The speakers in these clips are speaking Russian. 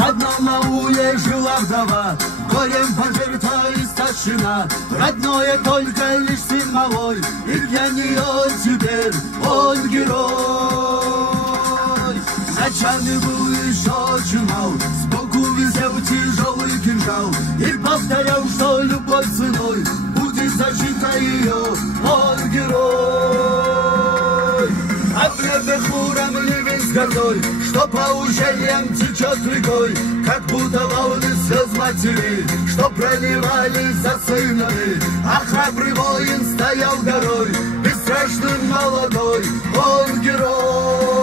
В одном ауле жила вдова, горем пожерта и старшина. Родное только лишь сын малой, и для нее теперь он герой. Зачаный был еще очень мал, сбоку висел тяжелый кинжал, и повторял, что любой ценой будет защита ее, он герой. А в небе хмуром ливень с горой, что по ущельям течет рекой, как будто волны слез матерей, что проливались за сынами. А храбрый воин стоял горой, бесстрашный молодой, он герой.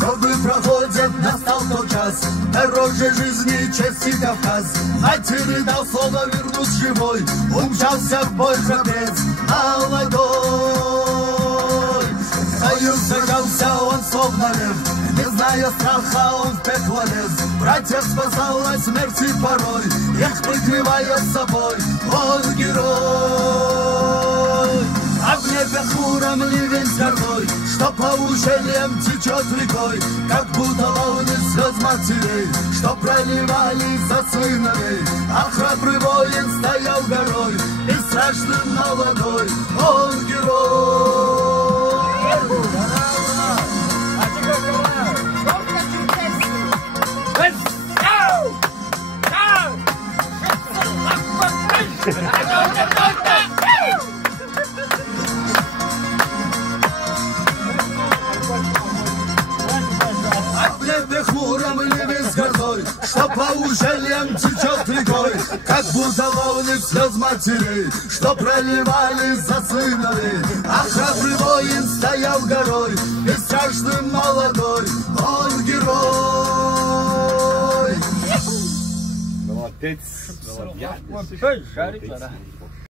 Годы проходят, настал тот час, дороже жизни, чести Кавказ. Матери дал слово вернуть живой, умчался в бой храбрец молодой. Бою сражался он словно лев, не зная страха он в пекло лез. Братьев спасал от смерти порой, их прикрывая собой, он герой. А в небе хмуром ливень с горой, что по ущельям течет рекой, как будто волны слез матерей, что проливались за сыновей. А храбрый воин стоял горой, бесстрашный молодой, он герой. Хмуром ливень с горой, что по ущельям течет рекой, как будто волны слез матерей, что проливались за сыновей. А храбрый воин стоял горой, бесстрашный молодой, он герой. Молодец, молодец.